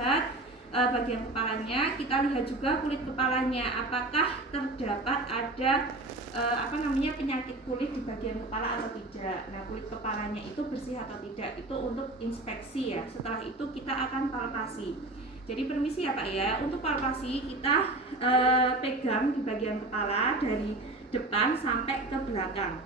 lihat bagian kepalanya, kita lihat juga kulit kepalanya, apakah terdapat ada penyakit kulit di bagian kepala atau tidak. Nah, kulit kepalanya itu bersih atau tidak, itu untuk inspeksi ya. Setelah itu kita akan palpasi. Jadi permisi ya Pak ya, untuk palpasi kita pegang di bagian kepala dari depan sampai ke belakang.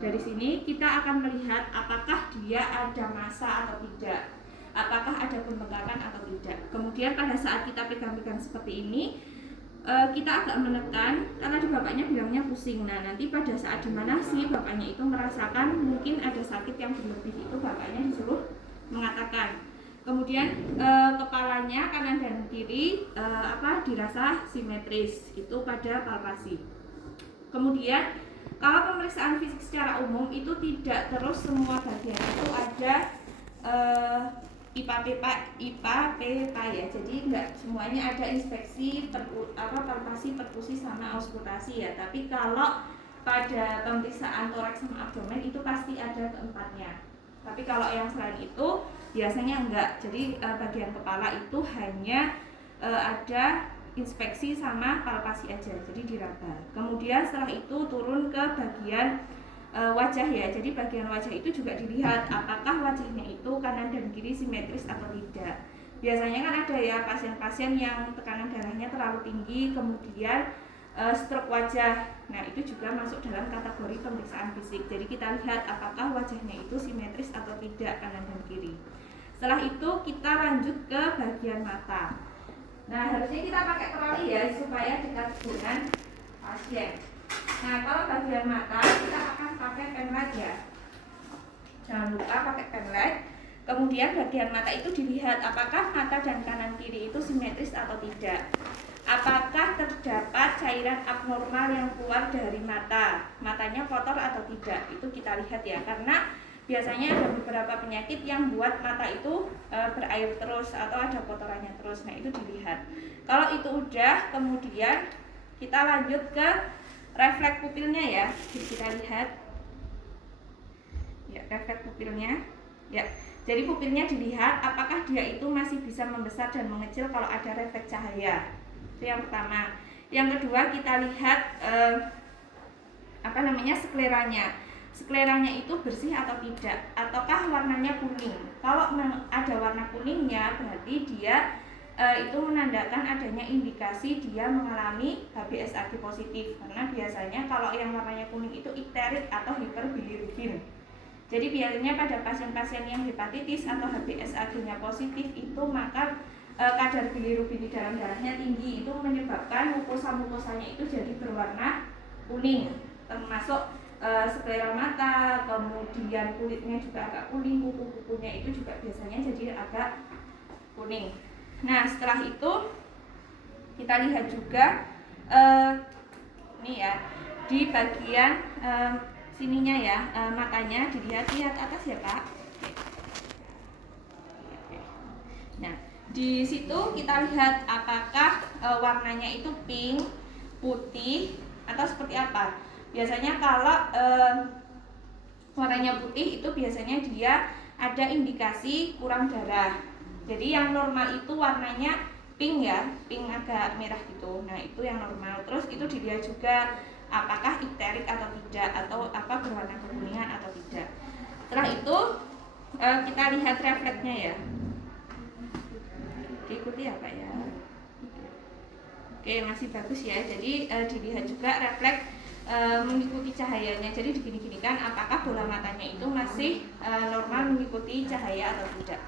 Dari sini kita akan melihat apakah dia ada massa atau tidak, apakah ada pembengkakan atau tidak. Kemudian pada saat kita pegang-pegang seperti ini, kita agak menekan karena di bapaknya bilangnya pusing. Nah, nanti pada saat dimana si bapaknya itu merasakan mungkin ada sakit yang berlebih, itu bapaknya disuruh mengatakan. Kemudian kepalanya kanan dan kiri dirasa simetris, itu pada palpasi. Kemudian kalau pemeriksaan fisik secara umum itu tidak terus semua bagian itu ada IPA ya. Jadi enggak semuanya ada inspeksi palpasi, perkusi sama auskultasi ya. Tapi kalau pada pemeriksaan toraks sama abdomen itu pasti ada keempatnya. Tapi kalau yang selain itu biasanya enggak. Jadi bagian kepala itu hanya ada inspeksi sama palpasi aja, jadi diraba. Kemudian setelah itu turun ke bagian wajah ya. Jadi bagian wajah itu juga dilihat apakah wajahnya itu kanan dan kiri simetris atau tidak. Biasanya kan ada ya pasien-pasien yang tekanan darahnya terlalu tinggi, kemudian stroke wajah. Nah, itu juga masuk dalam kategori pemeriksaan fisik. Jadi kita lihat apakah wajahnya itu simetris atau tidak kanan dan kiri. Setelah itu kita lanjut ke bagian mata. Nah, harusnya kita pakai terali ya supaya dekat dengan pasien. Nah, kalau bagian mata kita akan pakai penlight ya. Jangan lupa pakai penlight. Kemudian bagian mata itu dilihat apakah mata dan kanan kiri itu simetris atau tidak. Apakah terdapat cairan abnormal yang keluar dari mata, matanya kotor atau tidak, itu kita lihat ya. Karena biasanya ada beberapa penyakit yang buat mata itu berair terus atau ada kotorannya terus. Nah, itu dilihat. Kalau itu udah, kemudian kita lanjut ke refleks pupilnya ya. Jadi kita lihat ya, refleks pupilnya ya. Jadi pupilnya dilihat apakah dia itu masih bisa membesar dan mengecil kalau ada refleks cahaya. Itu yang pertama. Yang kedua kita lihat skleranya. Skleranya itu bersih atau tidak, ataukah warnanya kuning. Kalau ada warna kuningnya berarti dia itu menandakan adanya indikasi dia mengalami HBsAg positif. Karena biasanya kalau yang warnanya kuning itu ikterik atau hiperbilirubin. Jadi biasanya pada pasien-pasien yang hepatitis atau HBsAg-nya positif itu maka kadar bilirubin di dalam darahnya tinggi, itu menyebabkan mukosa-mukosanya itu jadi berwarna kuning, termasuk sklera mata, kemudian kulitnya juga agak kuning, kuku-kukunya itu juga biasanya jadi agak kuning. Nah, setelah itu kita lihat juga ini ya, di bagian sininya ya, matanya dilihat atas ya Pak. Nah, di situ kita lihat apakah warnanya itu pink, putih atau seperti apa. Biasanya kalau warnanya putih itu biasanya dia ada indikasi kurang darah. Jadi yang normal itu warnanya pink ya, pink agak merah gitu. Nah, itu yang normal. Terus itu dilihat juga apakah ikterik atau tidak, atau berwarna kekuningan atau tidak. Setelah itu kita lihat refleksnya ya. Diikuti ya Pak ya. Oke, masih bagus ya. Jadi dilihat juga refleks mengikuti cahayanya. Jadi digini-ginikan apakah bola matanya itu masih normal mengikuti cahaya atau tidak.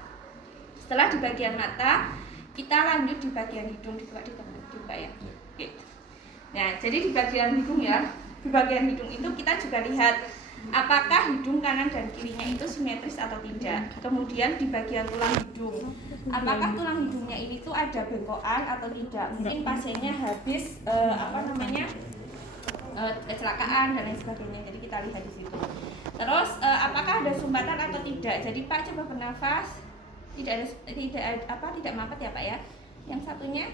Setelah di bagian mata, kita lanjut di bagian hidung. Dibuka ya. Oke. Nah, jadi di bagian hidung ya. Di bagian hidung itu kita juga lihat apakah hidung kanan dan kirinya itu simetris atau tidak. Kemudian di bagian tulang hidung, apakah tulang hidungnya ini tuh ada bengkokan atau tidak. Mungkin pasiennya habis kecelakaan dan lain sebagainya. Jadi kita lihat di situ. Terus apakah ada sumbatan atau tidak. Jadi Pak coba bernafas. Tidak mampet ya Pak ya. Yang satunya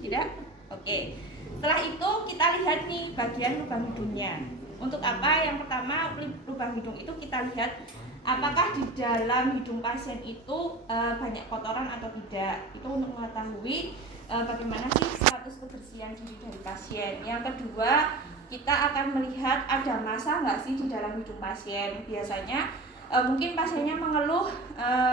tidak. Oke. Setelah itu kita lihat nih bagian lubang hidungnya. Untuk apa? Yang pertama, lubang hidung itu kita lihat apakah di dalam hidung pasien itu banyak kotoran atau tidak. Itu untuk mengetahui bagaimana sih status kebersihan diri dari pasien. Yang kedua, kita akan melihat ada massa nggak sih di dalam hidung pasien. Biasanya mungkin pasiennya mengeluh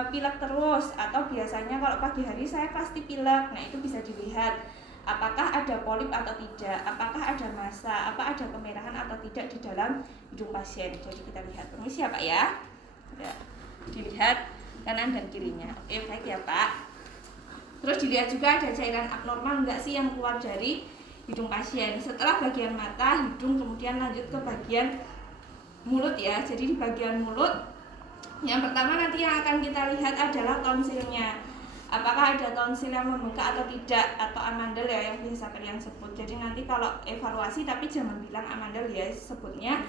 pilek terus, atau biasanya kalau pagi hari saya pasti pilek. Nah, itu bisa dilihat apakah ada polip atau tidak, apakah ada massa, apa ada kemerahan atau tidak di dalam hidung pasien. Jadi kita lihat, permisi ya Pak ya. Ya, dilihat kanan dan kirinya. Oke, baik ya Pak. Terus dilihat juga ada cairan abnormal enggak sih yang keluar dari hidung pasien. Setelah bagian mata, hidung, kemudian lanjut ke bagian mulut ya. Jadi di bagian mulut yang pertama nanti yang akan kita lihat adalah tonsilnya. Apakah ada tonsil yang membengkak atau tidak, atau amandel ya yang biasa kalian sebut. Jadi nanti kalau evaluasi tapi jangan bilang amandel ya, sebutnya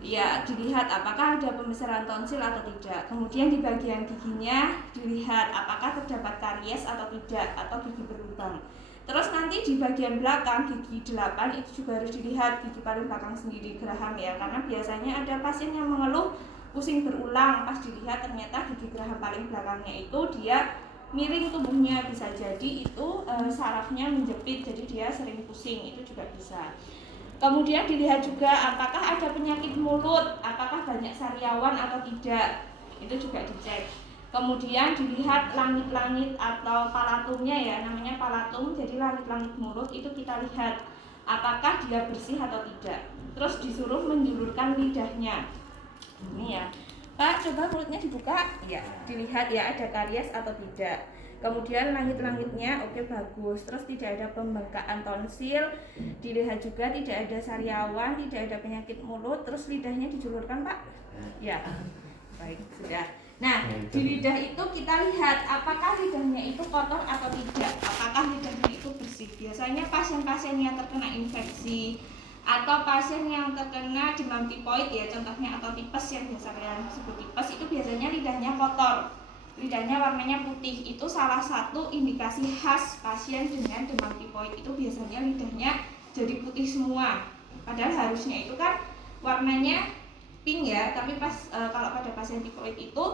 ya dilihat apakah ada pembesaran tonsil atau tidak. Kemudian di bagian giginya dilihat apakah terdapat karies atau tidak, atau gigi berlubang. Terus nanti di bagian belakang gigi 8 itu juga harus dilihat, gigi paling belakang sendiri geraham ya, karena biasanya ada pasien yang mengeluh pusing berulang, pas dilihat ternyata gigi geraham paling belakangnya itu dia miring tubuhnya, bisa jadi itu sarafnya menjepit, jadi dia sering pusing, itu juga bisa. Kemudian dilihat juga apakah ada penyakit mulut, apakah banyak sariawan atau tidak, itu juga dicek. Kemudian dilihat langit-langit atau palatumnya ya, namanya palatum, jadi langit-langit mulut itu kita lihat apakah dia bersih atau tidak. Terus disuruh menjulurkan lidahnya. Ini ya, Pak, coba mulutnya dibuka, ya, dilihat ya ada karies atau tidak. Kemudian langit-langitnya oke, bagus. Terus tidak ada pembengkakan tonsil, dilihat juga tidak ada sariawan, tidak ada penyakit mulut. Terus lidahnya dijulurkan Pak, ya, baik, sudah. Nah, di lidah itu kita lihat apakah lidahnya itu kotor atau tidak, apakah lidahnya itu bersih. Biasanya pasien-pasien yang terkena infeksi atau pasien yang terkena demam tipoid ya, contohnya, atau tipes yang biasa kalian sebut tipes, itu biasanya lidahnya kotor, lidahnya warnanya putih. Itu salah satu indikasi khas pasien dengan demam tipoid, itu biasanya lidahnya jadi putih semua, padahal harusnya itu kan warnanya pink ya, tapi pas kalau pada pasien tipoid itu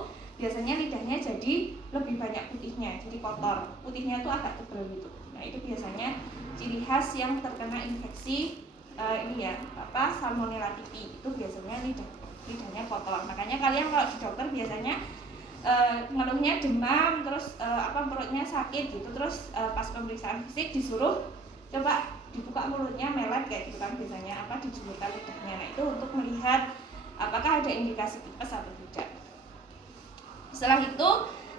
biasanya lidahnya jadi lebih banyak putihnya, jadi kotor, putihnya itu agak tebal gitu. Nah, itu biasanya ciri khas yang terkena infeksi ini ya, Salmonella typhi, itu biasanya lidahnya kotor. Makanya kalian kalau di dokter biasanya ngeluhnya demam, terus perutnya sakit gitu, terus pas pemeriksaan fisik disuruh coba dibuka mulutnya, melet kayak gitu kan, biasanya dijulurkan lidahnya. Nah, itu untuk melihat apakah ada indikasi tipes atau tidak. Setelah itu,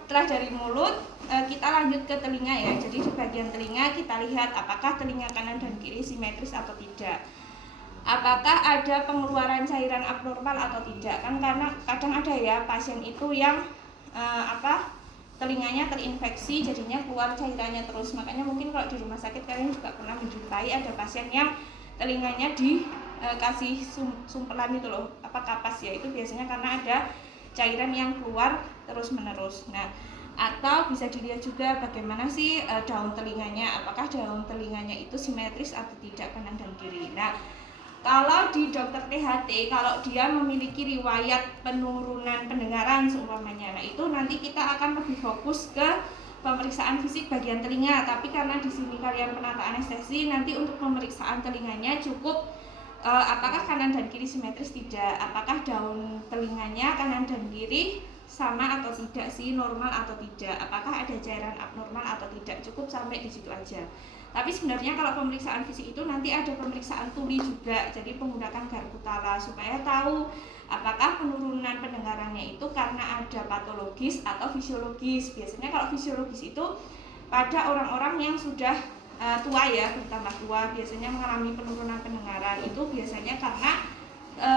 setelah dari mulut kita lanjut ke telinga ya. Jadi di bagian telinga kita lihat apakah telinga kanan dan kiri simetris atau tidak. Apakah ada pengeluaran cairan abnormal atau tidak. Kan karena kadang ada ya pasien itu yang telinganya terinfeksi, jadinya keluar cairannya terus. Makanya mungkin kalau di rumah sakit kalian juga pernah menjumpai ada pasien yang telinganya dikasih sumpelan itu loh, kapas ya. Itu biasanya karena ada cairan yang keluar terus menerus. Nah, atau bisa dilihat juga bagaimana sih daun telinganya, apakah daun telinganya itu simetris atau tidak kanan dan kiri. Nah, kalau di dokter THT, kalau dia memiliki riwayat penurunan pendengaran seumpamanya, nah itu nanti kita akan lebih fokus ke pemeriksaan fisik bagian telinga. Tapi karena di sini kalian penata anestesi, nanti untuk pemeriksaan telinganya cukup apakah kanan dan kiri simetris tidak, apakah daun telinganya kanan dan kiri sama atau tidak sih, normal atau tidak, apakah ada cairan abnormal atau tidak, cukup sampai di situ aja. Tapi sebenarnya kalau pemeriksaan fisik itu nanti ada pemeriksaan tuli juga, jadi menggunakan garputala supaya tahu apakah penurunan pendengarannya itu karena ada patologis atau fisiologis. Biasanya kalau fisiologis itu pada orang-orang yang sudah tua ya, bertambah tua, biasanya mengalami penurunan pendengaran. Itu biasanya karena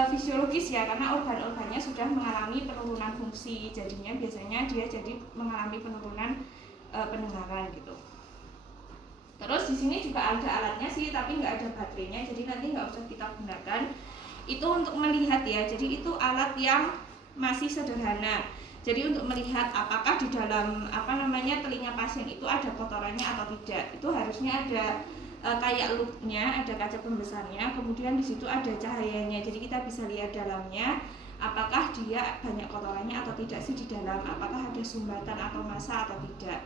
fisiologis ya, karena organ-organnya sudah mengalami penurunan fungsi, jadinya biasanya dia jadi mengalami penurunan pendengaran gitu. Terus di sini juga ada alatnya sih, tapi nggak ada baterainya, jadi nanti nggak usah kita gunakan. Itu untuk melihat ya, jadi itu alat yang masih sederhana. Jadi untuk melihat apakah di dalam telinga pasien itu ada kotorannya atau tidak, itu harusnya ada kayak loopnya, ada kaca pembesarnya, kemudian di situ ada cahayanya, jadi kita bisa lihat dalamnya apakah dia banyak kotorannya atau tidak sih di dalam, apakah ada sumbatan atau massa atau tidak.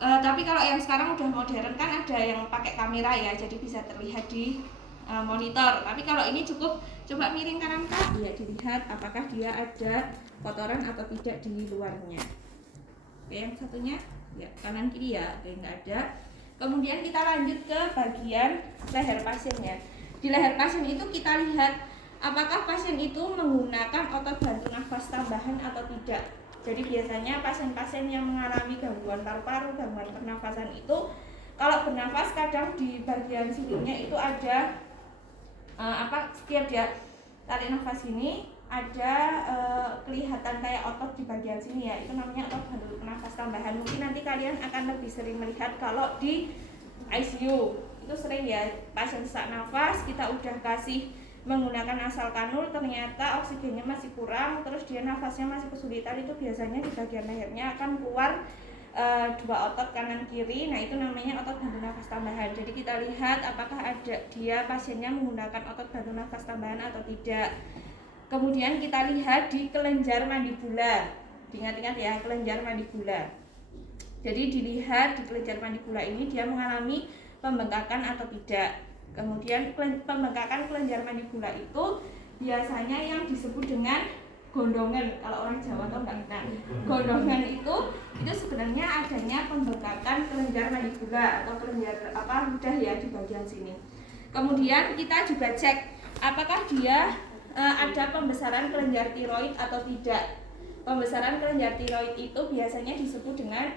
Tapi kalau yang sekarang udah modern kan ada yang pakai kamera ya, jadi bisa terlihat di monitor. Tapi kalau ini cukup coba miring kanan Kak, ya dilihat apakah dia ada kotoran atau tidak di luarnya. Oke, yang satunya ya kanan kiri ya, oke nggak ada. Kemudian kita lanjut ke bagian leher pasiennya. Di leher pasien itu kita lihat apakah pasien itu menggunakan otot bantu nafas tambahan atau tidak. Jadi biasanya pasien-pasien yang mengalami gangguan paru-paru, gangguan pernafasan itu kalau bernafas kadang di bagian sininya itu ada setiap dia tarik nafas ini ada kelihatan kayak otot di bagian sini ya, itu namanya otot bantu nafas tambahan. Mungkin nanti kalian akan lebih sering melihat kalau di ICU itu sering ya, pasien sesak nafas kita udah kasih menggunakan nasal kanul, ternyata oksigennya masih kurang, terus dia nafasnya masih kesulitan, itu biasanya di bagian lehernya akan keluar dua otot kanan kiri. Nah itu namanya otot bantu nafas tambahan. Jadi kita lihat apakah ada dia pasiennya menggunakan otot bantu nafas tambahan atau tidak. Kemudian kita lihat di kelenjar mandibula, diingat-ingat ya, kelenjar mandibula. Jadi dilihat di kelenjar mandibula ini dia mengalami pembengkakan atau tidak. Kemudian pembengkakan kelenjar mandibula itu biasanya yang disebut dengan gondongan. Kalau orang Jawa atau enggak, nah, gondongan itu sebenarnya adanya pembengkakan kelenjar mandibula atau kelenjar ludah ya di bagian sini. Kemudian kita juga cek apakah dia ada pembesaran kelenjar tiroid atau tidak. Pembesaran kelenjar tiroid itu biasanya disebut dengan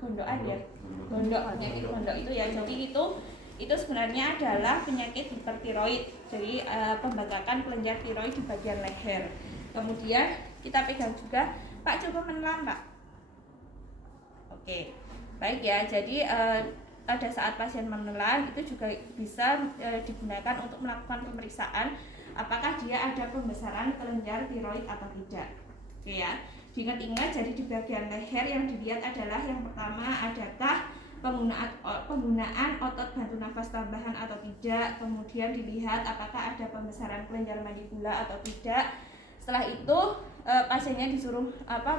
gondokan ya, penyakit gondok itu ya. Jadi itu sebenarnya adalah penyakit hipertiroid. Jadi pembengkakan kelenjar tiroid di bagian leher. Kemudian kita pegang juga, Pak coba menelan Pak. Oke, baik ya. Jadi pada saat pasien menelan itu juga bisa digunakan untuk melakukan pemeriksaan apakah dia ada pembesaran kelenjar tiroid atau tidak. Oke ya. Diingat-ingat, jadi di bagian leher yang dilihat adalah yang pertama, adakah penggunaan otot bantu nafas tambahan atau tidak. Kemudian dilihat apakah ada pembesaran kelenjar mandibula atau tidak. Setelah itu pasiennya disuruh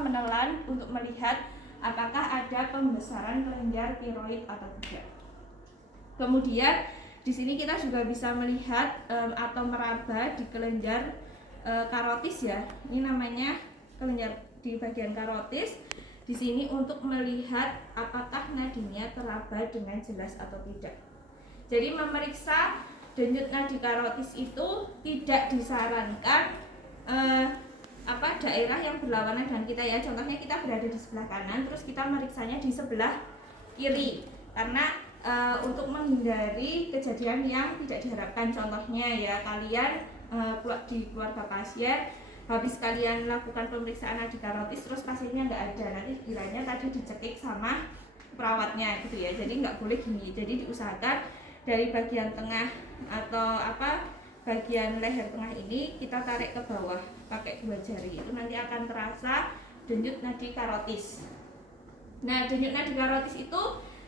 menelan untuk melihat apakah ada pembesaran kelenjar tiroid atau tidak. Kemudian di sini kita juga bisa melihat atau meraba di kelenjar karotis ya. Ini namanya kelenjar di bagian karotis di sini untuk melihat apakah nadinya teraba dengan jelas atau tidak. Jadi memeriksa denyut nadi karotis itu tidak disarankan daerah yang berlawanan dengan kita ya. Contohnya kita berada di sebelah kanan, terus kita meriksanya di sebelah kiri karena untuk menghindari kejadian yang tidak diharapkan. Contohnya ya, kalian di keluarga pasien habis kalian lakukan pemeriksaan nadi karotis terus pasiennya nggak ada, nanti kiranya tadi dicekik sama perawatnya gitu ya. Jadi nggak boleh gini. Jadi diusahakan dari bagian tengah atau bagian leher tengah ini kita tarik ke bawah pakai 2 jari, itu nanti akan terasa denyut nadi karotis. Nah denyut nadi karotis itu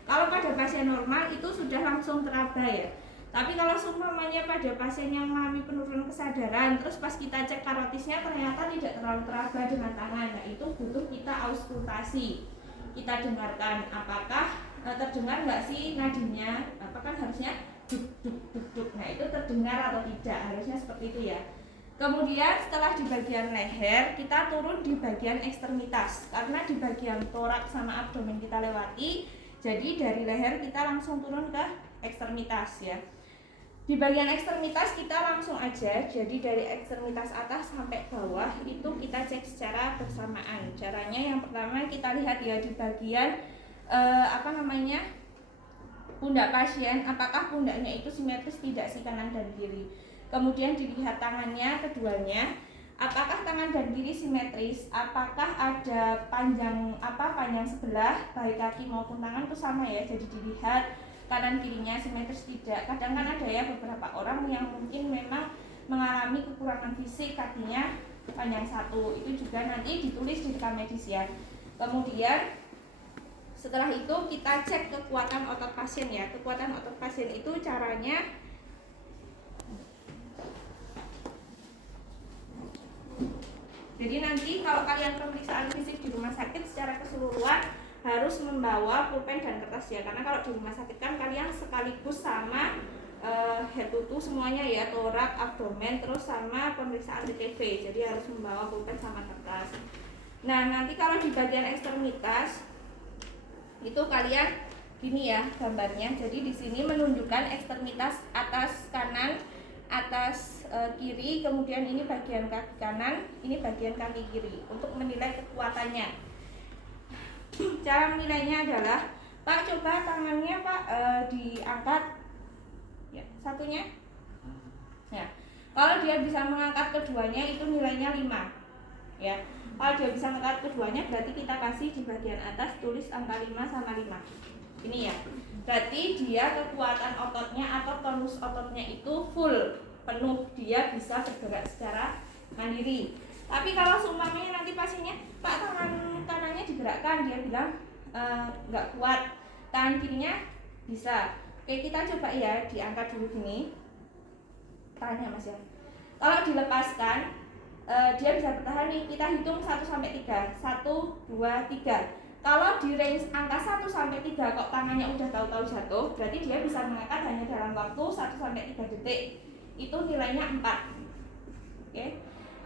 kalau pada pasien normal itu sudah langsung teraba ya. Tapi kalau seumpamanya pada pasien yang mengalami penurunan kesadaran, terus pas kita cek karotisnya ternyata tidak terlalu teraba dengan tangan, nah itu butuh kita auskultasi. Kita dengarkan apakah terdengar nggak sih nadinya, apakah harusnya duk duk duk duk, nah itu terdengar atau tidak, harusnya seperti itu ya. Kemudian setelah di bagian leher, kita turun di bagian ekstremitas, karena di bagian torak sama abdomen kita lewati, jadi dari leher kita langsung turun ke ekstremitas ya. Di bagian ekstremitas kita langsung aja, jadi dari ekstremitas atas sampai bawah itu kita cek secara bersamaan. Caranya yang pertama kita lihat ya di bagian pundak pasien, apakah pundaknya itu simetris tidak sih kanan dan kiri. Kemudian dilihat tangannya keduanya, apakah tangan dan kiri simetris, apakah ada panjang sebelah baik kaki maupun tangan itu sama ya. Jadi dilihat kanan kirinya simetris tidak. Kadang kan ada ya beberapa orang yang mungkin memang mengalami kekurangan fisik, kakinya panjang satu, itu juga nanti ditulis di rekam medis ya. Kemudian setelah itu kita cek kekuatan otot pasien ya. Kekuatan otot pasien itu caranya Jadi nanti kalau kalian pemeriksaan fisik di rumah sakit secara keseluruhan harus membawa pulpen dan kertas ya, karena kalau di rumah sakit kan kalian sekaligus sama head to toe semuanya ya, torak, abdomen, terus sama pemeriksaan TTV, jadi harus membawa pulpen sama kertas. Nah nanti kalau di bagian ekstremitas itu kalian gini ya gambarnya, jadi di sini menunjukkan ekstremitas atas kanan, atas kiri, kemudian ini bagian kaki kanan, ini bagian kaki kiri untuk menilai kekuatannya. Cara menilainya adalah Pak coba tangannya Pak diangkat ya, satunya ya, kalau dia bisa mengangkat keduanya itu nilainya 5 ya. Kalau dia bisa mengangkat keduanya berarti kita kasih di bagian atas tulis angka 5 sama 5 ini ya, berarti dia kekuatan ototnya atau tonus ototnya itu full, penuh, dia bisa bergerak secara mandiri. Tapi kalau seumpamanya nanti pasiennya Pak tangan kanannya digerakkan, dia bilang nggak kuat, tangan kirinya bisa. Oke, kita coba ya, diangkat dulu gini tangannya Mas ya. Kalau dilepaskan dia bisa bertahan nih, kita hitung 1 sampai 3. 1 2 3. Kalau di range angka 1 sampai 3 kok tangannya udah tahu-tahu jatuh, berarti dia bisa mengangkat hanya dalam waktu 1 sampai 3 detik. Itu nilainya 4. Oke.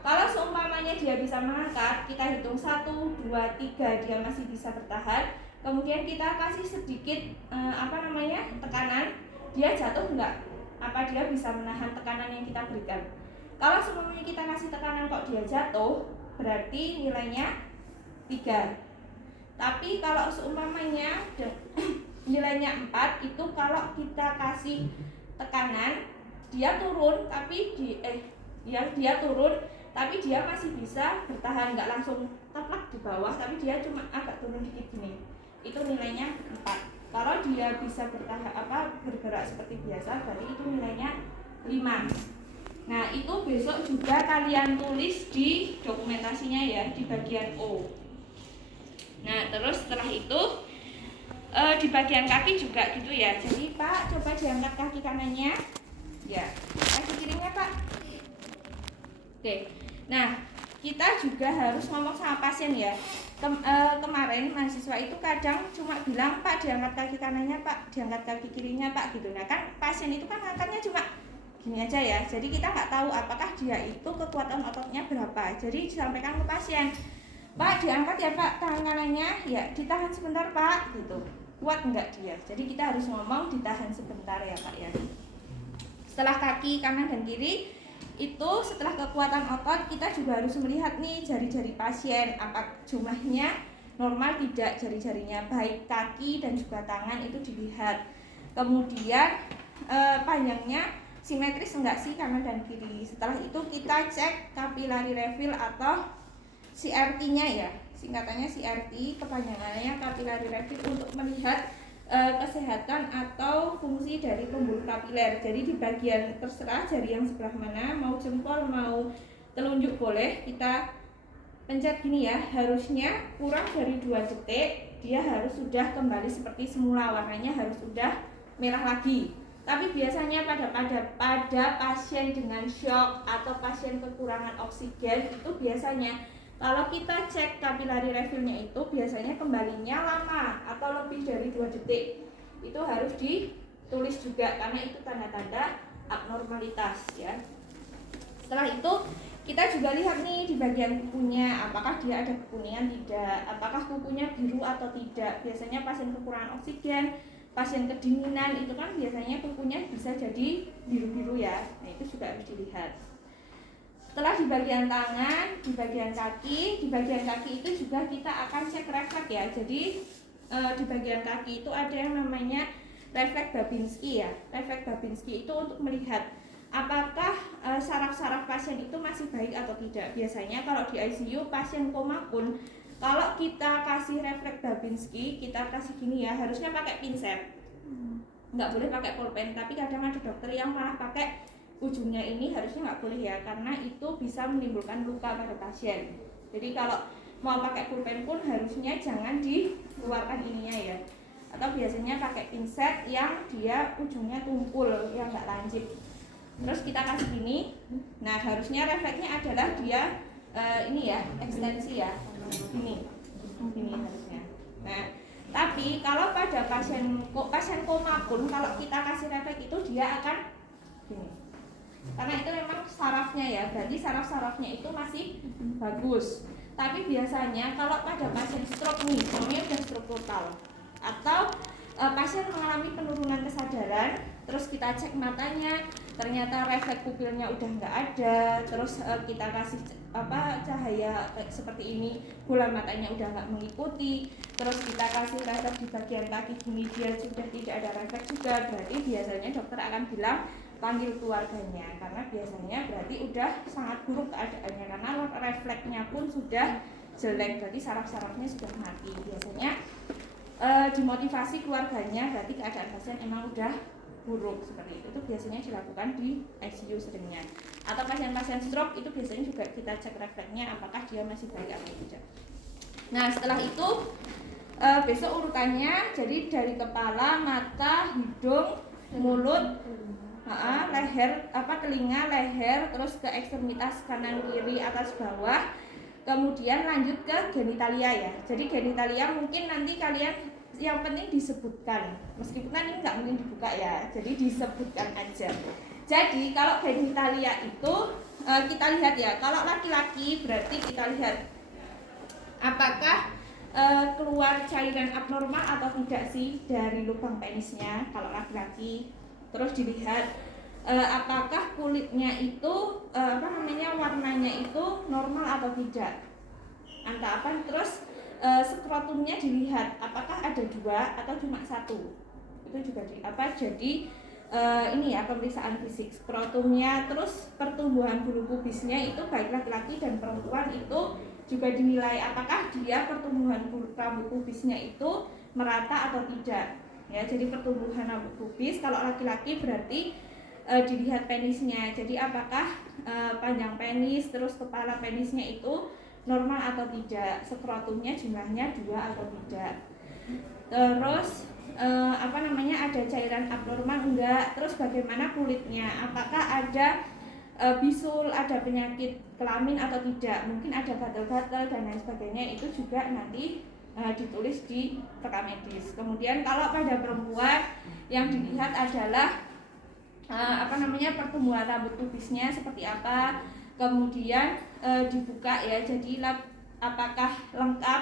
Kalau seumpamanya dia bisa mengangkat, kita hitung 1 2 3 dia masih bisa bertahan. Kemudian kita kasih sedikit tekanan, dia jatuh enggak? Apa dia bisa menahan tekanan yang kita berikan? Kalau sebelumnya kita kasih tekanan kok dia jatuh, berarti nilainya 3. Tapi kalau seumpamanya nilainya 4, itu kalau kita kasih tekanan dia turun, tapi dia turun tapi dia masih bisa bertahan, nggak langsung teplak di bawah, tapi dia cuma agak turun dikit gini, itu nilainya 4. Kalau dia bisa bergerak seperti biasa, berarti itu nilainya 5. Nah itu besok juga kalian tulis di dokumentasinya ya, di bagian O. Nah terus setelah itu di bagian kaki juga gitu ya. Jadi Pak coba diangkat kaki kanannya ya, kaki kirinya Pak. Oke. Nah kita juga harus ngomong sama pasien ya. Kemarin mahasiswa itu kadang cuma bilang Pak diangkat kaki kanannya Pak, diangkat kaki kirinya Pak gitu. Nah kan pasien itu kan angkatnya cuma gini aja ya, jadi kita nggak tahu apakah dia itu kekuatan ototnya berapa. Jadi disampaikan ke pasien, Pak diangkat ya Pak tangan kanannya, ya ditahan sebentar Pak gitu, kuat nggak dia. Jadi kita harus ngomong ditahan sebentar ya Pak ya. Setelah kaki kanan dan kiri itu, setelah kekuatan otot, kita juga harus melihat nih jari-jari pasien, apa jumlahnya normal tidak jari-jarinya, baik kaki dan juga tangan itu dilihat. Kemudian panjangnya simetris enggak sih kanan dan kiri. Setelah itu kita cek capillary refill atau CRT-nya ya, singkatannya CRT, kepanjangannya capillary refill, untuk melihat kesehatan atau fungsi dari pembuluh kapiler. Jadi di bagian terserah jari yang sebelah mana, mau jempol mau telunjuk boleh, kita pencet gini ya, harusnya kurang dari 2 detik dia harus sudah kembali seperti semula, warnanya harus sudah merah lagi. Tapi biasanya pada pasien dengan shock atau pasien kekurangan oksigen itu biasanya kalau kita cek capillary refill-nya itu biasanya kembalinya lama atau lebih dari 2 detik. Itu harus ditulis juga karena itu tanda-tanda abnormalitas ya. Setelah itu kita juga lihat nih di bagian kukunya, apakah dia ada kekuningan tidak, apakah kukunya biru atau tidak. Biasanya pasien kekurangan oksigen, pasien kedinginan itu kan biasanya kukunya bisa jadi biru-biru ya. Nah itu juga harus dilihat. Setelah di bagian tangan, di bagian kaki itu juga kita akan cek refleks ya. Jadi di bagian kaki itu ada yang namanya refleks Babinski ya. Refleks Babinski itu untuk melihat apakah saraf-saraf pasien itu masih baik atau tidak. Biasanya kalau di ICU pasien koma pun, kalau kita kasih refleks Babinski, kita kasih gini ya, harusnya pakai pinset, nggak boleh pakai pulpen. Tapi kadang ada dokter yang malah pakai ujungnya ini, harusnya nggak boleh ya, karena itu bisa menimbulkan luka pada pasien. Jadi kalau mau pakai pulpen pun harusnya jangan dikeluarkan ininya ya, atau biasanya pakai pinset yang dia ujungnya tumpul, yang nggak lancip. Terus kita kasih gini. Nah harusnya refleksnya adalah dia ini ya, ekstensi ya, ini harusnya. Nah, tapi kalau pada pasien koma pun kalau kita kasih refleks itu dia akan gini. Karena itu memang sarafnya ya, berarti saraf-sarafnya itu masih bagus. Tapi biasanya kalau pada pasien stroke nih, namanya udah stroke total, atau pasien mengalami penurunan kesadaran, terus kita cek matanya, ternyata refleks pupilnya udah nggak ada, terus kita kasih cahaya seperti ini, bola matanya udah nggak mengikuti, terus kita kasih refleks di bagian kaki gini dia sudah tidak ada refleks juga, berarti biasanya dokter akan bilang panggil keluarganya, karena biasanya berarti udah sangat buruk keadaannya, karena refleksnya pun sudah jelek, berarti saraf-sarafnya sudah mati. Biasanya dimotivasi keluarganya, berarti keadaan pasien emang udah buruk seperti itu biasanya dilakukan di ICU seringnya. Atau pasien-pasien stroke itu biasanya juga kita cek refleksnya apakah dia masih baik atau tidak. Nah setelah itu besok urutannya jadi dari kepala, mata, hidung, mulut, leher, telinga, leher, terus ke ekstremitas kanan kiri atas bawah, kemudian lanjut ke genitalia ya. Jadi genitalia mungkin nanti kalian yang penting disebutkan, meskipun ini nggak mungkin dibuka ya, jadi disebutkan aja. Jadi kalau genitalia itu kita lihat ya, kalau laki-laki berarti kita lihat apakah keluar cairan abnormal atau tidak sih dari lubang penisnya kalau laki-laki. Terus dilihat apakah kulitnya itu warnanya itu normal atau tidak. Terus skrotumnya dilihat apakah ada 2 atau cuma 1. Itu juga jadi ini ya pemeriksaan fisik skrotumnya. Terus pertumbuhan bulu pubisnya itu baik laki-laki dan perempuan itu juga dinilai apakah dia pertumbuhan rambut pubisnya itu merata atau tidak ya. Jadi pertumbuhan rambut pubis kalau laki-laki berarti dilihat penisnya, jadi apakah panjang penis, terus kepala penisnya itu normal atau tidak, skrotumnya jumlahnya 2 atau tidak, terus ada cairan abnormal enggak, terus bagaimana kulitnya, apakah ada bisul, ada penyakit kelamin atau tidak, mungkin ada gatal-gatal dan lain sebagainya, itu juga nanti ditulis di rekam medis. Kemudian kalau pada perempuan yang dilihat adalah pertumbuhan rambut pubisnya seperti apa, kemudian dibuka ya, jadi apakah lengkap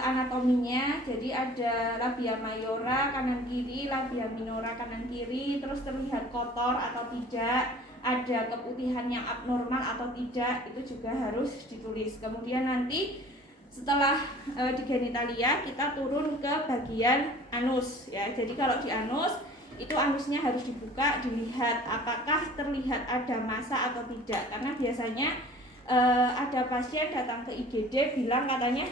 anatominya, jadi ada labia mayora kanan kiri, labia minora kanan kiri, terus terlihat kotor atau tidak, ada keputihan yang abnormal atau tidak, itu juga harus ditulis. Kemudian nanti setelah di genitalia kita turun ke bagian anus ya, jadi kalau di anus itu anusnya harus dibuka, dilihat apakah terlihat ada massa atau tidak, karena biasanya ada pasien datang ke IGD bilang katanya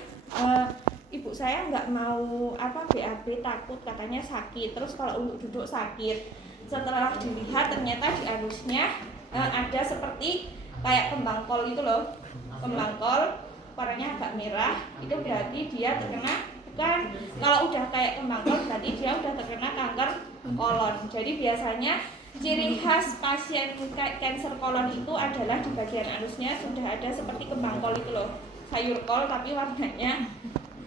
ibu saya nggak mau BAB, takut katanya sakit, terus kalau untuk duduk sakit. Setelah dilihat ternyata di anusnya ada seperti kayak kembang kol itu loh, kembang kol warnanya agak merah, itu berarti dia terkena, bukan, kalau udah kayak kembang kol berarti dia udah terkena kanker kolon. Jadi biasanya ciri khas pasien kanker kolon itu adalah di bagian anusnya sudah ada seperti kembang kol itu loh, sayur kol tapi warnanya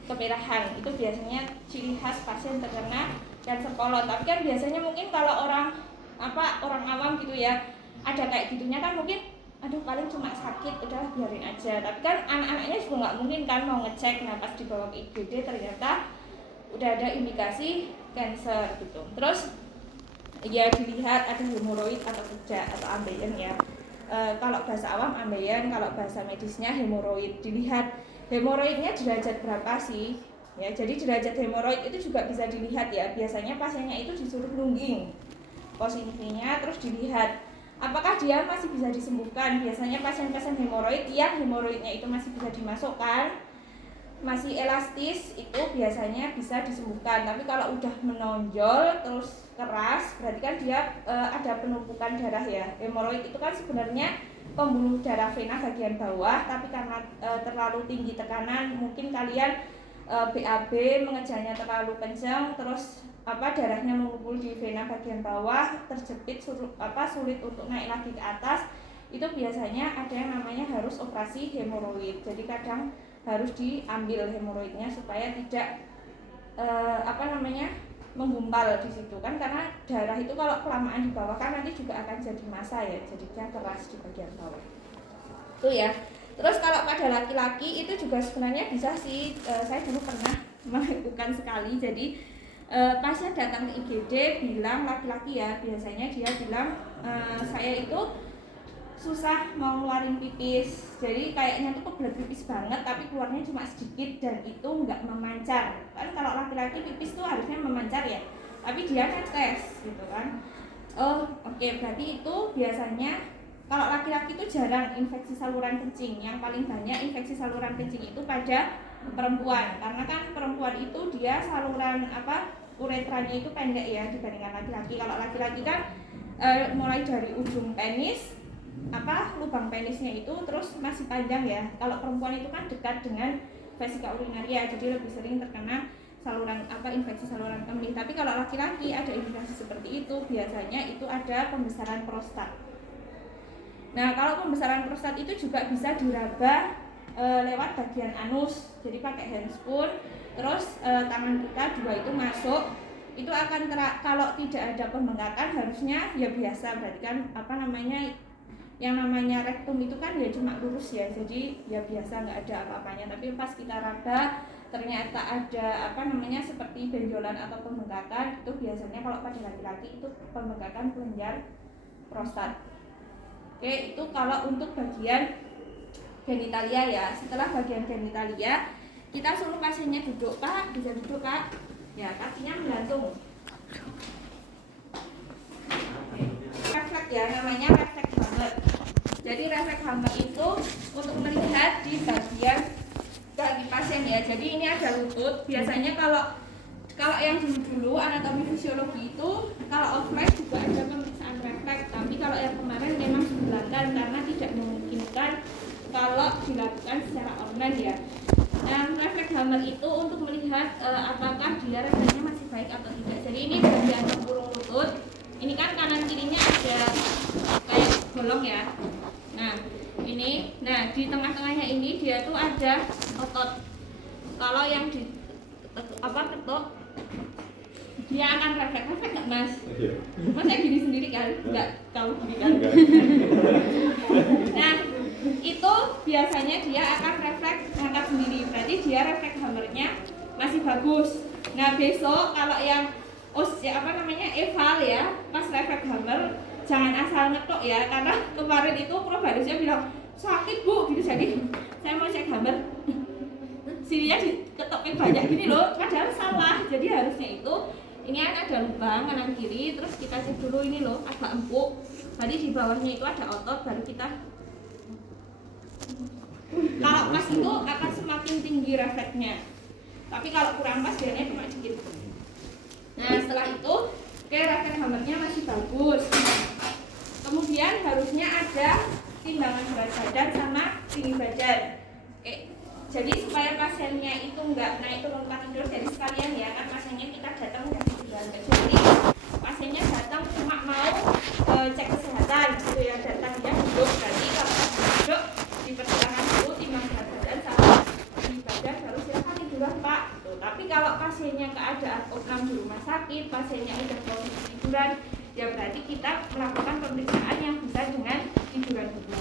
kemerahan. Itu biasanya ciri khas pasien terkena kanker kolon. Tapi kan biasanya mungkin kalau orang awam gitu ya, ada kayak gitunya kan mungkin aduh paling cuma sakit, udah biarin aja. Tapi kan anak-anaknya juga nggak mungkin kan mau ngecek, nah pas dibawa ke IGD ternyata udah ada indikasi kanker gitu. Terus ya dilihat ada hemoroid atau tidak, atau ambeien ya. Kalau bahasa awam ambeien, kalau bahasa medisnya hemoroid. Dilihat hemoroidnya derajat berapa sih ya, jadi derajat hemoroid itu juga bisa dilihat ya. Biasanya pasiennya itu disuruh nungging posisinya, terus dilihat apakah dia masih bisa disembuhkan. Biasanya pasien-pasien hemoroid yang hemoroidnya itu masih bisa dimasukkan, masih elastis, itu biasanya bisa disembuhkan. Tapi kalau udah menonjol terus keras, berarti kan dia ada penumpukan darah ya. Hemoroid itu kan sebenarnya pembuluh darah vena bagian bawah, tapi karena terlalu tinggi tekanan, mungkin kalian BAB mengejarnya terlalu kencang, terus darahnya mengumpul di vena bagian bawah, terjepit, sulit untuk naik lagi ke atas, itu biasanya ada yang namanya harus operasi hemoroid. Jadi kadang harus diambil hemoroidnya supaya tidak menggumpal di situ kan, karena darah itu kalau kelamaan di bawah kan nanti juga akan jadi massa ya, jadinya keras di bagian bawah. Itu ya. Terus kalau pada laki-laki itu juga sebenarnya bisa sih, saya dulu pernah melakukan sekali. Jadi pasien datang ke IGD bilang, laki-laki ya, biasanya dia bilang saya itu susah mau ngeluarin pipis, jadi kayaknya tuh kebelet pipis banget tapi keluarnya cuma sedikit dan itu nggak memancar. Kan kalau laki-laki pipis tuh harusnya memancar ya, tapi dia netes gitu kan. Oke, berarti itu biasanya kalau laki-laki itu jarang infeksi saluran kencing. Yang paling banyak infeksi saluran kencing itu pada perempuan, karena kan perempuan itu dia saluran uretranya itu pendek ya dibandingkan laki-laki. Kalau laki-laki kan mulai dari ujung penis lubang penisnya itu terus masih panjang ya. Kalau perempuan itu kan dekat dengan vesika urinaria, jadi lebih sering terkena saluran infeksi saluran kemih. Tapi kalau laki-laki ada indikasi seperti itu, biasanya itu ada pembesaran prostat. Nah, kalau pembesaran prostat itu juga bisa diraba lewat bagian anus. Jadi pakai handspoon, terus tangan kita dua itu masuk, itu akan kalau tidak ada pembengkakan harusnya ya biasa, berarti kan yang namanya rektum itu kan ya cuma lurus ya, jadi ya biasa nggak ada apa-apanya. Tapi pas kita raba ternyata ada seperti benjolan atau pembengkakan, itu biasanya kalau pada laki-laki itu pembengkakan kelenjar prostat. Oke, itu kalau untuk bagian genitalia ya. Setelah bagian genitalia, kita suruh pasiennya duduk. Pak, bisa duduk Pak? Ya, kakinya menggantung. Refleks ya, namanya refleks Hammer. Jadi refleks Hammer itu untuk melihat di bagian kaki pasien ya. Jadi ini ada lutut. Biasanya kalau yang dulu anatomi fisiologi itu kalau offline juga ada pemeriksaan refleks. Tapi kalau yang kemarin memang dihilangkan karena tidak memungkinkan kalau dilakukan secara online ya. Nah, refleks Hammer itu untuk melihat apakah dia refleksnya masih baik atau tidak. Jadi ini bagian tempurung lutut. Ini kan kanan kirinya ada kayak bolong ya. Nah, ini, di tengah-tengahnya ini dia tuh ada otot. Kalau yang di ketuk, dia akan refleks nggak Mas? Mas saya gini sendiri kan, nggak tahu gini kan? Nah, itu biasanya dia akan refleks ngangkat sendiri. Berarti dia refleks Hammernya masih bagus. Nah, besok kalau yang eval ya, pas refleks Hammer jangan asal ngetok ya, karena kemarin itu providernya bilang sakit Bu gitu, jadi saya mau cek Hammer sininya diketokin banyak gini loh, padahal salah. Jadi harusnya itu ini ada lubang kanan kiri, terus kita cek dulu ini loh agak empuk, tadi di bawahnya itu ada otot, baru kita kalau pas itu akan semakin tinggi refleksnya, tapi kalau kurang pas biasanya cuma sedikit. Nah, setelah itu refleks Hammernya masih bagus. Kemudian harusnya ada timbangan berat badan sama tinggi badan. Jadi supaya pasiennya itu enggak naik turun tempat tidur, jadi sekalian ya kan pasiennya kita datang dari tujuan. Jadi pasiennya datang cuma mau cek kesehatan gitu ya, datang dia duduk. Berarti kalau duduk dipersilakan dulu timbang berat badan sama tinggi badan, baru silakan tiduran Pak. Tapi kalau pasiennya keadaan opnam di rumah sakit, pasiennya udah posisi tiduran, ya berarti kita melakukan pemeriksaan yang bisa dengan tiduran dulu.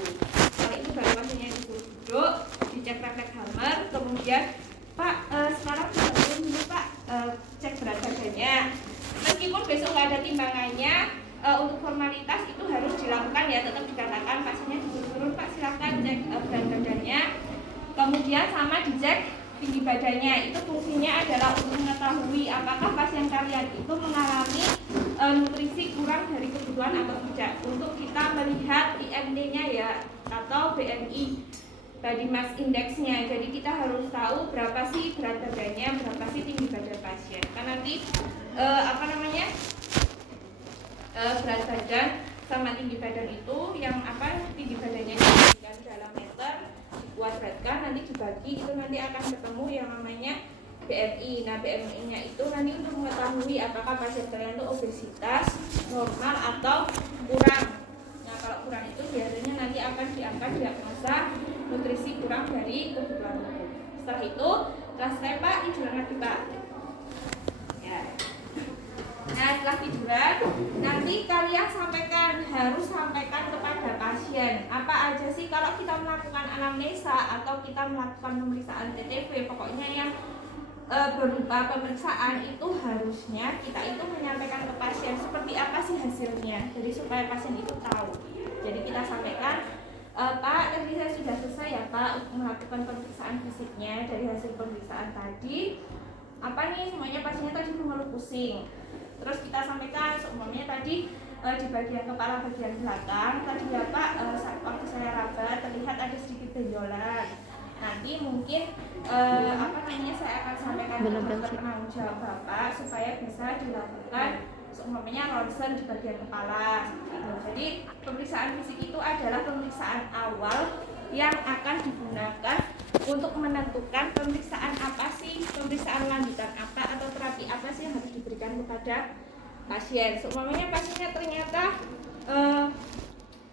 Kalau itu baru pasiennya disuruh duduk, dicek refleks Hammer, kemudian Pak sekarang kita dulu Pak cek berat badannya. Meskipun besok nggak ada timbangannya, untuk formalitas itu harus dilakukan ya, tetap dikatakan pasiennya disuruh turun Pak, silakan cek berat badannya. Kemudian sama dicek tinggi badannya. Itu fungsinya adalah untuk mengetahui apakah pasien kalian itu mengalami nutrisi kurang dari kebutuhan atau tidak, untuk kita melihat IMD-nya ya, atau BMI, body mass index-nya. Jadi kita harus tahu berapa sih berat badannya, berapa sih tinggi badan pasien. Kan nanti berat badan sama tinggi badan itu yang tinggi badannya diberikan dalam meter, dikuadratkan, nanti dibagi, itu nanti akan ketemu yang namanya BMI. Nah, BMI-nya itu nanti untuk mengetahui apakah pasien kalian itu obesitas, normal atau kurang. Nah, Kalau kurang itu biasanya nanti akan diangkat diagnosa nutrisi kurang dari kebutuhan tubuh. Setelah itu selesai Pak, tiduran lagi Pak. Ya. Nah setelah tiduran nanti kalian harus sampaikan kepada pasien apa aja sih kalau kita melakukan anamnesa atau kita melakukan pemeriksaan TTV, pokoknya yang berupa pemeriksaan itu harusnya kita itu menyampaikan ke pasien seperti apa sih hasilnya, jadi supaya pasien itu tahu. Jadi kita sampaikan, Pak tadi saya sudah selesai ya Pak melakukan pemeriksaan fisiknya, dari hasil pemeriksaan tadi apa nih semuanya pasiennya tadi mengeluh pusing. Terus kita sampaikan seumpamanya tadi di bagian kepala bagian belakang tadi ya Pak, waktu saya raba terlihat ada sedikit benjolan. Nanti mungkin saya akan sampaikan ke dokter penanggung jawab Bapak supaya bisa dilakukan seumpamanya ronsen di bagian kepala. Jadi pemeriksaan fisik itu adalah pemeriksaan awal yang akan digunakan untuk menentukan pemeriksaan apa sih, pemeriksaan lanjutan apa atau terapi apa sih yang harus diberikan kepada pasien. Seumpamanya pasiennya ternyata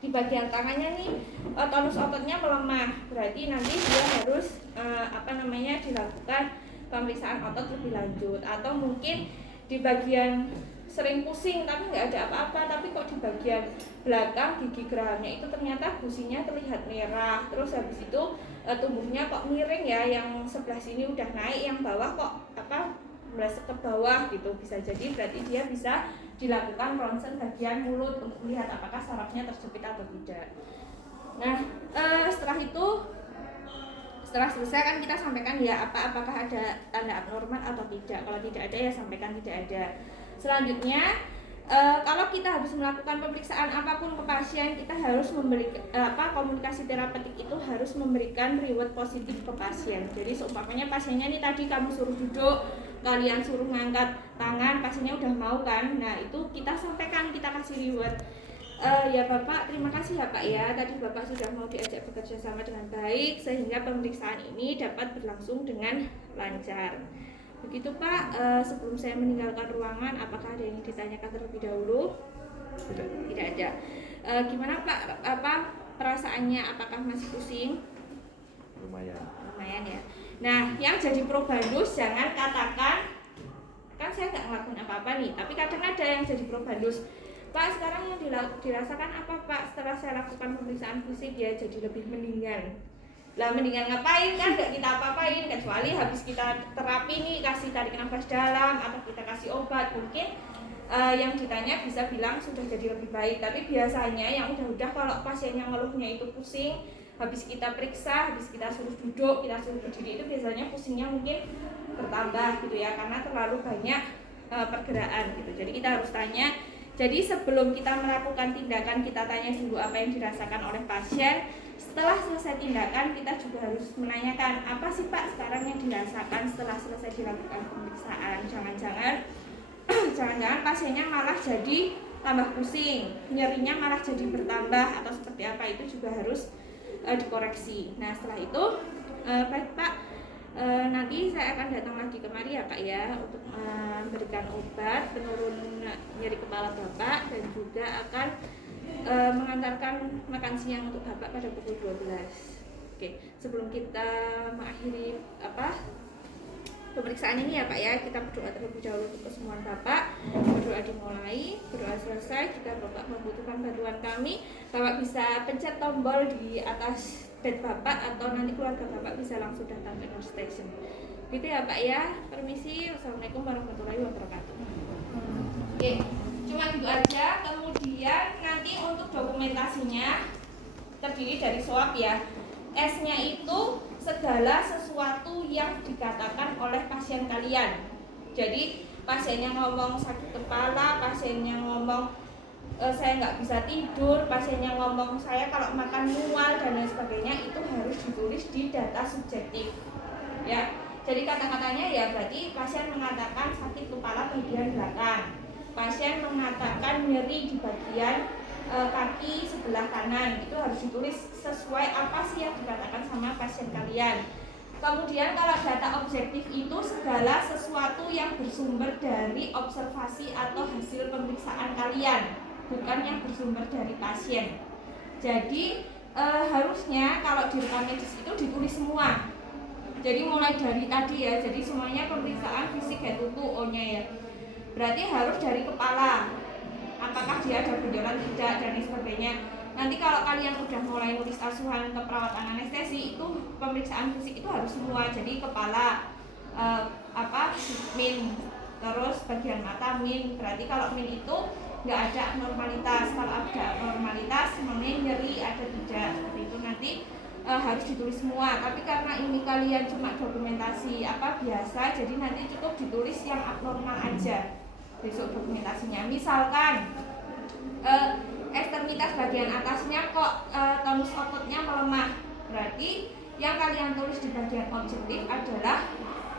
di bagian tangannya nih tonus ototnya melemah, berarti nanti dia harus dilakukan pemeriksaan otot lebih lanjut. Atau mungkin di bagian sering pusing tapi nggak ada apa-apa, tapi kok di bagian belakang gigi gerahamnya itu ternyata gusinya terlihat merah, terus habis itu tubuhnya kok miring ya, yang sebelah sini udah naik, yang bawah kok merasa ke bawah gitu, bisa jadi berarti dia bisa dilakukan ronsen bagian mulut untuk melihat apakah sarafnya terjepit atau tidak. Nah setelah selesai kan kita sampaikan ya apakah ada tanda abnormal atau tidak. Kalau tidak ada ya sampaikan tidak ada. Selanjutnya kalau kita harus melakukan pemeriksaan apapun ke pasien, kita harus komunikasi terapeutik itu harus memberikan reward positif ke pasien. Jadi seumpamanya pasiennya ini tadi kamu suruh duduk, kalian suruh ngangkat tangan, pasiennya udah mau kan, nah itu kita sampaikan, kita kasih reward. Ya Bapak, terima kasih ya Pak ya, tadi Bapak sudah mau diajak bekerja sama dengan baik sehingga pemeriksaan ini dapat berlangsung dengan lancar. Begitu Pak, sebelum saya meninggalkan ruangan, apakah ada yang ditanyakan terlebih dahulu? Tidak ada. Gimana Pak, perasaannya, apakah masih pusing? Lumayan ya. Nah, yang jadi probandus jangan katakan, kan saya nggak ngelakuin apa-apa nih, tapi kadang ada yang jadi probandus. Pak, sekarang yang dirasakan apa Pak? Setelah saya lakukan pemeriksaan fisik ya jadi lebih mendingan. Lah mendingan ngapain kan? Nggak kita apa-apain, kecuali habis kita terapi nih, kasih tarik nafas dalam atau kita kasih obat, mungkin yang ditanya bisa bilang sudah jadi lebih baik. Tapi biasanya yang udah kalau pasiennya ngeluhnya itu pusing, habis kita periksa, habis kita suruh duduk, kita suruh berdiri, itu biasanya pusingnya mungkin bertambah gitu ya, karena terlalu banyak pergerakan gitu. Jadi kita harus tanya. Jadi sebelum kita melakukan tindakan, kita tanya dulu apa yang dirasakan oleh pasien. Setelah selesai tindakan, kita juga harus menanyakan apa sih Pak sekarang yang dirasakan setelah selesai dilakukan pemeriksaan. Jangan-jangan pasiennya malah jadi tambah pusing, nyerinya malah jadi bertambah atau seperti apa, itu juga harus dikoreksi. Nah setelah itu baik Pak, nanti saya akan datang lagi kemari ya Pak ya untuk memberikan obat penurun nyeri kepala Bapak dan juga akan mengantarkan makan siang untuk Bapak pada pukul 12. Oke, sebelum kita mengakhiri pemeriksaan ini ya Pak ya, kita berdoa terlebih dahulu untuk kesembuhan Bapak. Berdoa dimulai, berdoa selesai. Jika Bapak membutuhkan bantuan kami, Bapak bisa pencet tombol di atas bed Bapak atau nanti keluarga Bapak bisa langsung datang ke nurse station. Gitu ya Pak ya. Permisi. Wassalamualaikum warahmatullahi wabarakatuh. Oke, cuma itu aja. Kemudian nanti untuk dokumentasinya terdiri dari swab ya. S-nya itu segala sesuatu yang dikatakan oleh pasien kalian. Jadi pasiennya ngomong sakit kepala, pasiennya ngomong saya nggak bisa tidur, pasiennya ngomong saya kalau makan mual dan lain sebagainya, itu harus ditulis di data subjektif ya. Jadi kata-katanya ya berarti pasien mengatakan sakit kepala bagian belakang, pasien mengatakan nyeri di bagian kaki sebelah kanan, itu harus ditulis sesuai apa sih yang dikatakan sama pasien kalian. Kemudian kalau data objektif itu segala sesuatu yang bersumber dari observasi atau hasil pemeriksaan kalian, bukan yang bersumber dari pasien. Jadi harusnya kalau di rekam medis itu ditulis semua. Jadi mulai dari tadi ya, jadi semuanya pemeriksaan fisik head to toe O-nya ya. Berarti harus dari kepala, apakah dia ada benjolan tidak dan lain sebagainya. Nanti kalau kalian udah mulai nulis asuhan keperawatan anestesi, itu pemeriksaan fisik itu harus semua. Jadi kepala, min, terus bagian mata min. Berarti kalau min itu nggak ada abnormalitas. Kalau ada abnormalitas, semuanya nyeri ada tidak, seperti itu nanti harus ditulis semua. Tapi karena ini kalian cuma dokumentasi biasa, jadi nanti cukup ditulis yang abnormal aja besok dokumentasinya. Misalkan ekstremitas bagian atasnya kok tonus ototnya melemah, berarti yang kalian tulis di bagian objektif adalah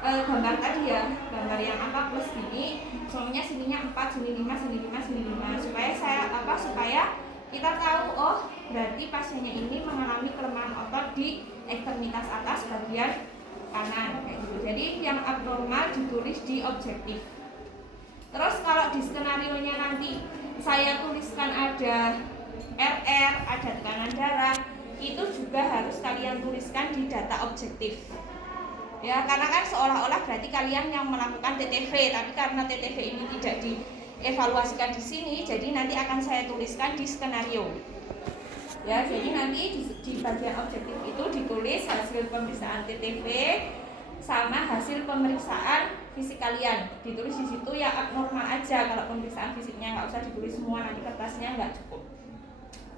gambar tadi ya, gambar yang plus gini, soalnya sininya 4, sini 5, sini 5, sini 5, supaya kita tahu oh berarti pasiennya ini mengalami kelemahan otot di ekstremitas atas bagian kanan kayak gitu. Jadi yang abnormal ditulis di objektif. Terus kalau di skenarionya nanti saya tuliskan ada RR, ada tekanan darah, itu juga harus kalian tuliskan di data objektif. Ya, karena kan seolah-olah berarti kalian yang melakukan TTV, tapi karena TTV ini tidak dievaluasikan di sini, jadi nanti akan saya tuliskan di skenario. Ya, jadi nanti di bagian objektif itu ditulis hasil pemeriksaan TTV sama hasil pemeriksaan fisik kalian, ditulis di situ ya abnormal aja. Kalau pemeriksaan fisiknya nggak usah ditulis semua, nanti kertasnya nggak cukup.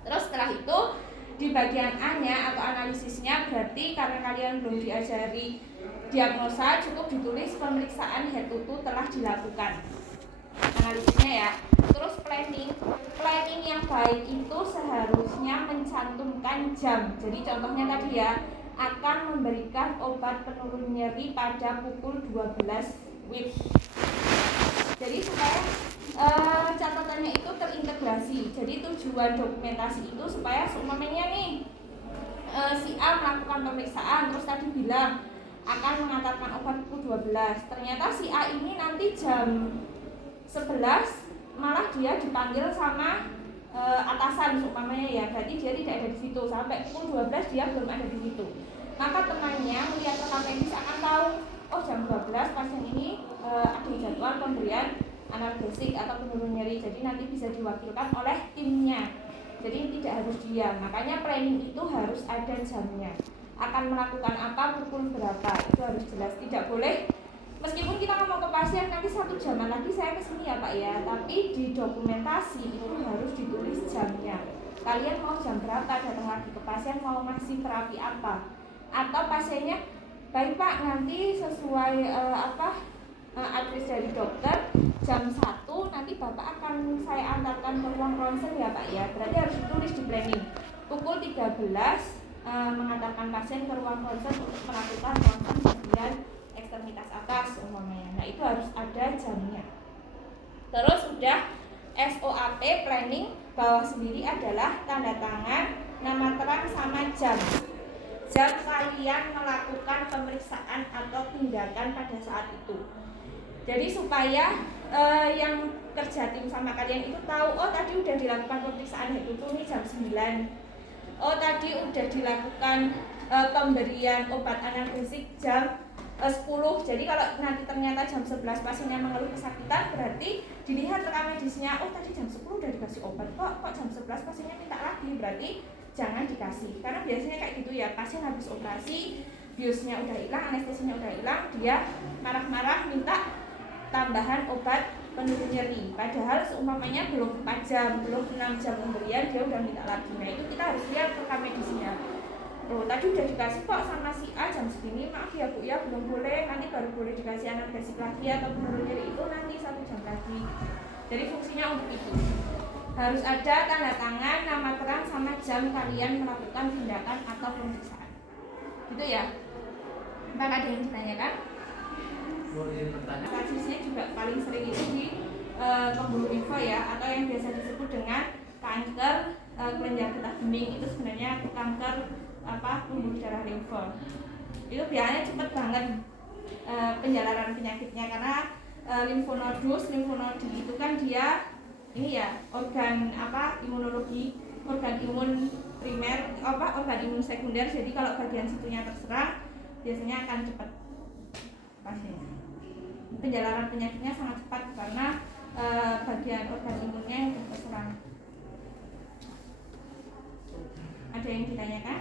Terus setelah itu di bagian A-nya atau analisisnya, berarti karena kalian belum diajari diagnosa, cukup ditulis pemeriksaan head to toe telah dilakukan, analisisnya ya. Terus planning yang baik itu seharusnya mencantumkan jam. Jadi contohnya tadi ya, akan memberikan obat penurun nyeri pada pukul 12 WIB. Jadi supaya catatannya itu terintegrasi. Jadi tujuan dokumentasi itu supaya seumpamanya nih si A melakukan pemeriksaan, terus tadi bilang akan mengantarkan obat pukul 12. Ternyata si A ini nanti jam 11 malah dia dipanggil sama atasan seumpamanya ya, berarti dia tidak ada di situ sampai pukul 12, dia belum ada di situ. Maka temannya melihat rekam medis akan tahu, oh jam 12 pasien ini ada jadwal pemberian analgesik atau penurun nyeri, jadi nanti bisa diwakilkan oleh timnya. Jadi tidak harus dia. Makanya planning itu harus ada jamnya. Akan melakukan apa, pukul berapa, itu harus jelas. Tidak boleh meskipun kita ngomong ke pasien nanti 1 jaman lagi saya kesini ya Pak ya, tapi di dokumentasi itu harus ditulis jamnya. Kalian mau jam berapa datang lagi ke pasien, mau ngasih terapi apa, atau pasiennya baik Pak nanti sesuai adres dari dokter jam 1 nanti Bapak akan saya antarkan ke ruang ronsen ya Pak ya, berarti harus ditulis di planning pukul 13 mengantarkan pasien ke ruang ronsen untuk melakukan ronsen bagian ekstremitas atas umpamanya. Nah itu harus ada jamnya. Terus udah SOAP planning, bawah sendiri adalah tanda tangan, nama terang sama jam. Jam kalian melakukan pemeriksaan atau tindakan pada saat itu. Jadi supaya yang kerja tim sama kalian itu tahu, oh tadi udah dilakukan pemeriksaan head to toe nih jam 9. Oh tadi udah dilakukan pemberian obat analgesik jam 10. Jadi kalau nanti ternyata jam 11 pasiennya mengeluh kesakitan, berarti dilihat rekam medisnya, oh tadi jam 10 udah dikasih obat, kok jam 11 pasiennya minta lagi, berarti jangan dikasih. Karena biasanya kayak gitu ya, pasien habis operasi, biusnya udah hilang, anestesinya udah hilang, dia marah-marah minta tambahan obat penurun nyeri, padahal seumpamanya belum 4 jam, belum 6 jam pemberian, dia udah minta lagi. Nah itu kita harus lihat rekam medisnya. Loh tadi udah dikasih kok sama si A jam segini, maaf ya Bu ya belum boleh, nanti baru boleh dikasih analgesik lagi atau penurun nyeri itu nanti 1 jam lagi. Jadi fungsinya untuk itu. Harus ada tanda tangan, nama terang sama jam kalian melakukan tindakan atau pemeriksaan. Gitu ya. Entah ada yang ditanyakan? Kasusnya juga paling sering itu di pembuluh limfa ya, atau yang biasa disebut dengan kanker kelenjar getah bening. Itu sebenarnya kanker pembuluh darah limfa. Itu biasanya cepet banget penjalanan penyakitnya, karena limfonodi itu kan dia ini ya organ imunologi, organ imun primer organ imun sekunder. Jadi kalau bagian situnya terserang biasanya akan cepat pasiennya. Penjalanan penyakitnya sangat cepat karena bagian organ imunnya yang terserang. Ada yang ditanyakan?